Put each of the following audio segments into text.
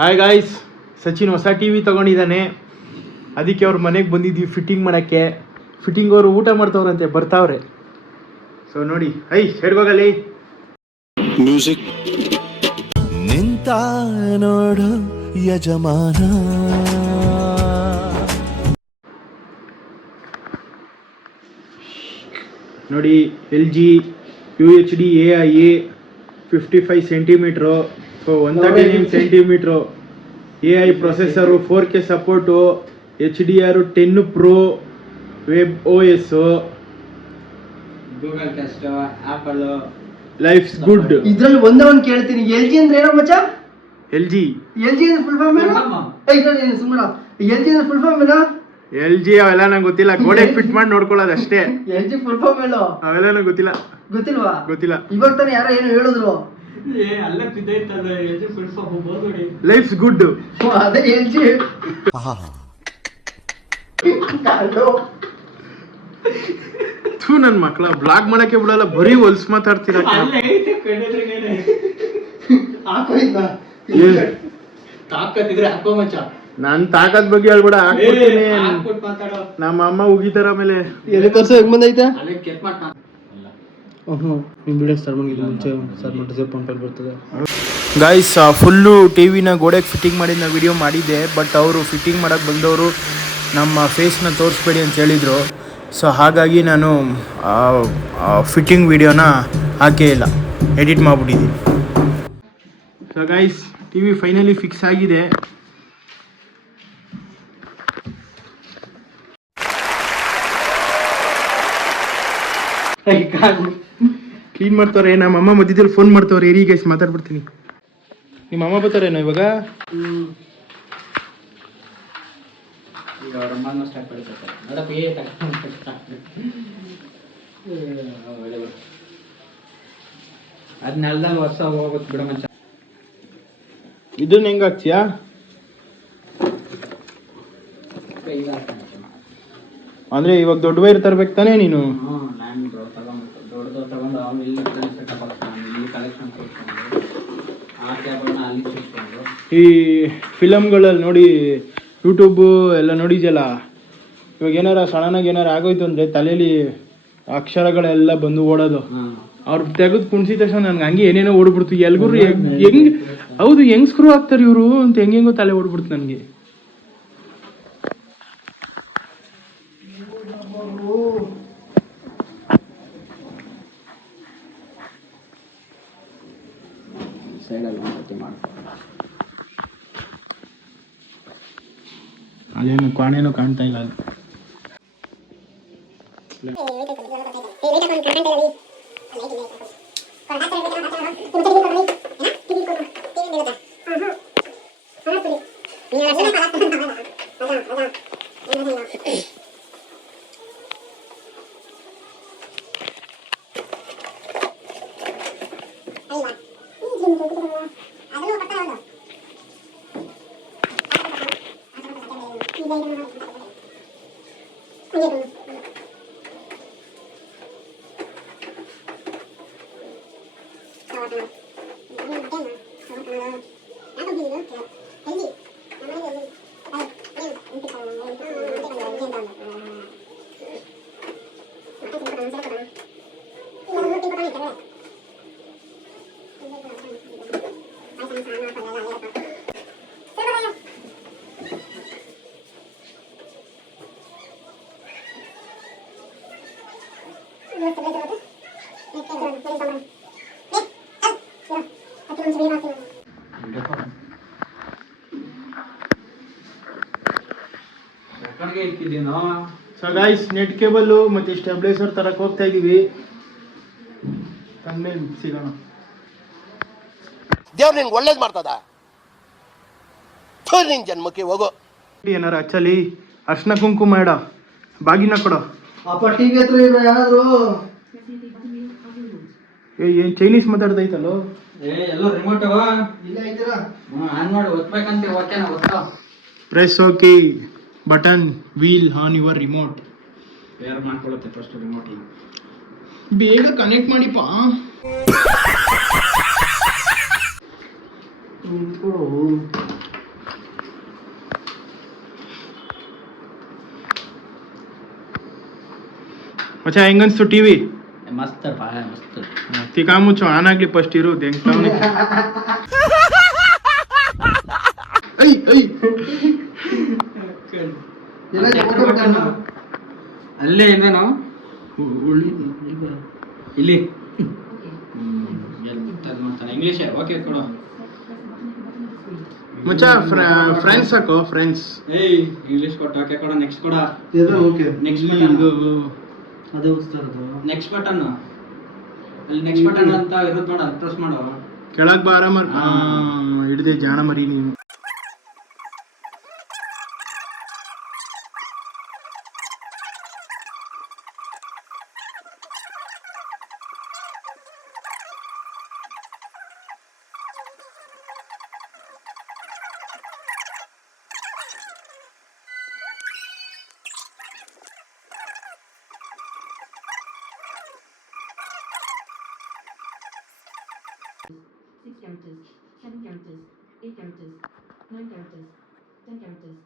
Hi guys, Sachin ಹೊಸ T V ತೊಗೊಂಡಿದ್ದಾನೆ. ಅದಕ್ಕೆ ಅವ್ರ ಮನೆಗೆ ಬಂದಿದ್ವಿ ಫಿಟ್ಟಿಂಗ್ ಮಾಡೋಕ್ಕೆ. ಫಿಟ್ಟಿಂಗ್ ಅವರು ಊಟ ಮಾಡ್ತವ್ರಂತೆ, ಬರ್ತಾವ್ರೆ. ಸೊ ನೋಡಿ, ಹೇಳ್ಬೋಗಲ್ಲಿ ಮ್ಯೂಸಿಕ್ ನಿಂತ ನೋಡು ಯಜಮಾನ. ನೋಡಿ, LG UHD AI 55 centimetre, so 139 centimetre, AI processor, 4K support, HDR 10 Pro, web OS, Google cast, Apple, life's good. ಇದ್ರಲ್ಲಿ ಒಂದೇ ಒಂದು ಕೇಳ್ತೀನಿ, LG ಅಂದ್ರೆ ಏನೋ ಮಚ್ಚ? LG ಅಂದ್ರೆ ಫುಲ್ ಫಾರ್ಮ್ ಏನು? ಸುಮ್ಮನೆ LG ಅಂದ್ರೆ ಫುಲ್ ಫಾರ್ಮ್ ಏನೋ? LG ಅವೆಲ್ಲ ನಂಗೆ ಗೊತ್ತಿಲ್ಲ, ಗೋಡೆಗೆ ಫಿಟ್ ಮಾಡಿ ನೋಡ್ಕೊಳ್ಳೋದು ಅಷ್ಟೇ. LG ಫುಲ್ ಫಾರ್ಮ್ ಏನೋ ಅವೆಲ್ಲ ನಂಗೆ ಗೊತ್ತಿಲ್ಲ. ಗೊತ್ತಿಲ್ವಾ? ಇವಾಗ ತಾನೆ ಯಾರೋ ಏನೋ ಹೇಳಿದ್ರು. ಅಲ್ಲ ಬಿದ್ದೈತಲ್ಲ, LG full form board. Life's good. ಅದೇ LG. ಥೂ, ನನ್ನ ಮಕ್ಕಳ ಬ್ಲಾಗ್ ಮಾಡಕ್ಕೆ ಬಿಡಲ್ಲ, ಬರೀ ಹೊಲ್ಸ್ ಮಾತಾಡ್ತೀರ. ತಾಕತ್ತಿದ್ರೆ ಹಾಕೋ ಮಚ್ಚ. ನಾನ್ ತಾಕತ್ ಬಗ್ಗೆ ಹೇಳ್ಬೇಡ, ಹಾಕ್ಬಿಡ್ತೀನಿ. ನಮ್ಮ ಅಮ್ಮ ಉಗಿತಾರ ಆಮೇಲೆ. ಎಲ್ಲಿ ತೋರ್ಸೋ ಹೆಂಗ್ ಬಂದೈತೆ? ಗಾಯ್ಸ್, ಫುಲ್ಲು ಟಿವಿನ ಗೋಡೆಗೆ ಫಿಟ್ಟಿಂಗ್ ಮಾಡಿದ ವಿಡಿಯೋ ಮಾಡಿದ್ದೆ. ಬಟ್ ಅವರು ಫಿಟ್ಟಿಂಗ್ ಮಾಡಕ್ಕೆ ಬಂದವರು ನಮ್ಮ ಫೇಸ್ನ ತೋರಿಸ್ಬೇಡಿ ಅಂತ ಹೇಳಿದರು. ಸೊ ಹಾಗಾಗಿ ನಾನು ಫಿಟ್ಟಿಂಗ್ ವಿಡಿಯೋನ ಹಾಕೇ ಇಲ್ಲ, ಎಡಿಟ್ ಮಾಡಿಬಿಟ್ಟಿದ್ದೀನಿ. So guys, TV finally fix ಆಗಿದೆ. ಕ್ಲೀನ್ ಮಾಡ್ತವ್ರೆ. ನಮ್ಮ ಅಮ್ಮ ಮಧ್ಯದಲ್ಲಿ ಫೋನ್ ಮಾಡ್ತವ್ರೆ. ಇರಿ ಗೈಸ್, ಮಾತಾಡ್ಬಿಡ್ತೀನಿ. ನಿಮ್ಮ ಅಮ್ಮ ಬರ್ತಾರೇನೋ ಇವಾಗ? ಅದ್ನೆಲ್ದಲ್ಲಿ ವರ್ಷ ಹೋಗುತ್ತೆ ಬಿಡ ಮಚ್ಚ. ಇದನ್ನ ಹೆಂಗ ಹಾಕ್ತೀಯಾ? ಅಂದ್ರೆ ಇವಾಗ ದೊಡ್ಡ ವೈರ್ ತರ್ಬೇಕು ತಾನೇ ನೀನು? ಈ ಫಿಲಮ್ಗಳಲ್ಲಿ ನೋಡಿ, ಯೂಟ್ಯೂಬು ಎಲ್ಲ ನೋಡಿದ್ಯಲ್ಲ, ಇವಾಗ ಏನಾರ ಸಡನ್ನಾಗಿ ಏನಾರ ಆಗೋಯ್ತು ಅಂದರೆ ತಲೆಯಲ್ಲಿ ಅಕ್ಷರಗಳೆಲ್ಲ ಬಂದು ಓಡೋದು. ಅವ್ರು ತೆಗೆದು ಕುಣಿಸಿದ ತಕ್ಷಣ ನನ್ಗೆ ಹಂಗೆ ಏನೇನೋ ಓಡ್ಬಿಡ್ತು. ಎಲ್ಗರು ಹೆಂಗ್ ಹೌದು, ಹೆಂಗ್ ಸ್ಕ್ರೂ ಆಗ್ತಾರೆ ಇವರು ಅಂತ ಹೆಂಗೆಂಗೋ ತಲೆ ಓಡ್ಬಿಡ್ತು ನನಗೆ. ಅದೇನು ಕ್ವಾಣೇನೋ ಕಾಣ್ತಾ ಇಲ್ಲ ಅಲ್ಲಿ. ಸೊ ಗೈಸ್, ನೆಟ್ ಕೇಬಲ್ ಮತ್ತೆ ಸ್ಟೆಬಿಲೈಸರ್ ತರಕ್ ಹೋಗ್ತಾ ಇದೀವಿ. ತಂದ್ಮೇಲೆ ಸಿಗೋಣ. ದೇವ್ರು ನಿನ್ಗೆ ಒಳ್ಳೇದು ಮಾಡ್ತದ, ನಿನ್ ಜನ್ಮಕ್ಕೆ ಹೋಗೋ. ಏನಾರ ಹಚ್ಚಲಿ, ಅರ್ಶನ ಕುಂಕುಮ ಮಾಡ, ಬಾಗಿನ ಕೊಡೋ. ಅಪ್ಪ ಟಿವಿ ಹತ್ರ ಇರೋ ಯಾರು? ಏನ್ ಚೈನೀಸ್ ಮಾತಾಡ್ತೈತಲ್ಲೋ? ಎಲ್ಲೋ ರಿಮೋಟ್ ಇಲ್ಲ ಐತೀರಾ? ಆನ್ ಮಾಡಿ ಒತ್ಬೇಕಂತ ಓಕೆನಾ? ಒತ್ತ. Press okay button wheel on your remote. ಬೇರೆ ಮಾಡ್ಕೊಳ್ಳುತ್ತೆ ಫಸ್ಟ್ ರಿಮೋಟ್. ಬೇಗ ಕನೆಕ್ಟ್ ಮಾಡಿಪ್ಪ. ಮಚ್ಚ ಹೆಂಗನ್ಸ್ತು ಟಿವಿ ಮಸ್ತ್ ಮಸ್ತ್. ತಿಕಾ ಮುಚ್ಚು ಆನ್ ಆಗ್ಲಿ ಫಸ್ಟ್ ಇರು ಹೆಂಗ್ ತಾವ್ನೆ. ಐ ಐ ಎಲ್ಲ ಜೊತೆಗಿಟ್ಟಾನ. ಅಲ್ಲೇ ಇಂದ ನಾವು ಇಲ್ಲಿ ಇಂಗ್ಲೀಷ್ ಓಕೆ ಕೊಡು ಮಚ್ಚ ಫ್ರೆಂಡ್ಸ್ ಹಾಕೋ ಫ್ರೆಂಡ್ಸ್. ಏಯ್ ಇಂಗ್ಲೀಷ್ ಕೊಟ್ಟು ಓಕೆ ಕೊಡ. ನೆಕ್ಸ್ಟ್ ಕೊಡ. ಇದು ಓಕೆ. Next button. ಅದೇ ಉಸ್ತಾರ ಅದು. ನೆಕ್ಸ್ಟ್ ಬಟನ್ ಅಲ್ಲಿ ನೆಕ್ಸ್ಟ್ ಬಟನ್ ಅಂತ ಇರುತ್ತೆ ನೋಡು, ಪ್ರೆಸ್ ಮಾಡು. ಕೆಳಗ್ ಬಾರ ಮರ್ ಹಿಡ್ದೆ ಜಾಣ ಮರಿ ನೀನು. Six characters, 7 characters, 8 characters, 9 characters, 10 characters.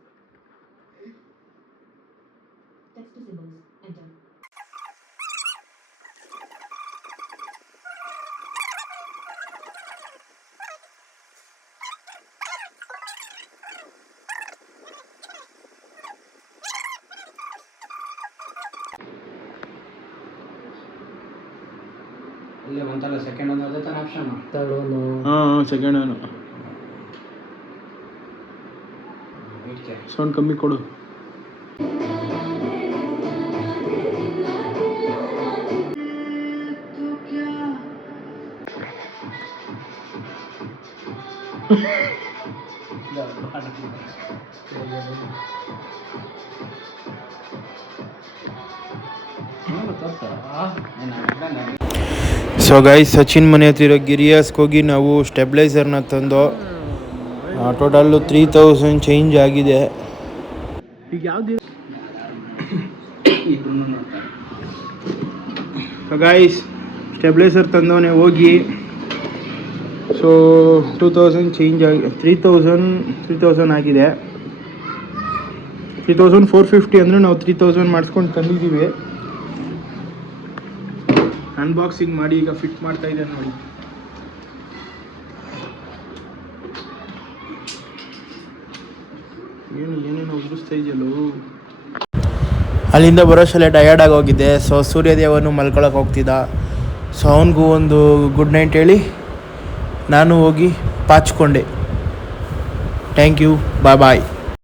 Text to symbols. Enter. ಇಲ್ಲೇ ಬಂತಲ್ಲ ಸೆಕೆಂಡ್ ಒಂದು ಅದೇ ತಾನೆ ಆಪ್ಷನ್. ಸೆಕೆಂಡ್ ಅವನು ಸೌಂಡ್ ಕಮ್ಮಿ ಕೊಡು. ಸೊ ಗೈಸ್, ಸಚಿನ್ ಮನೆ ಹತ್ರ ಇರೋ ಗಿರಿಯಾಸ್ಗೆ ಹೋಗಿ ನಾವು ಸ್ಟೆಬ್ಲೈಸರ್ನ ತಂದು ಟೋಟಲ್ಲು 3000 ಚೇಂಜ್ ಆಗಿದೆ. ಈಗ ಯಾವ್ದು ಗೈಸ್ ಸ್ಟೆಬ್ಲೈಸರ್ ತಂದವನೇ ಹೋಗಿ. ಸೊ 2000 ಚೇಂಜ್ ಆಗಿ 3000 ಆಗಿದೆ. 3450 ಅಂದರೆ ನಾವು 3000 ಮಾಡಿಸ್ಕೊಂಡು ತಂದಿದ್ದೀವಿ. ಅನ್ಬಾಕ್ಸಿಂಗ್ ಮಾಡಿ ಈಗ ಫಿಟ್ ಮಾಡ್ತಾ ಇದ್ದಾರೆ ನೋಡಿ. ಏನೇನು ಉದುರಿಸ್ತಾ ಇದೆಯಲ್ಲೋ. ಅಲ್ಲಿಂದ ಬರೋಷ್ಟಲ್ಲೇ ಟಯರ್ಡ್ ಆಗೋಗಿದೆ. ಸೊ ಸೂರ್ಯದೇವನು ಮಲ್ಕೊಳಕ್ಕೆ ಹೋಗ್ತಿದ್ದ. ಸೊ ಅವನಿಗೂ ಒಂದು ಗುಡ್ ನೈಟ್ ಹೇಳಿ ನಾನು ಹೋಗಿ ಪಾಚ್ಕೊಂಡೆ. Thank you, bye bye.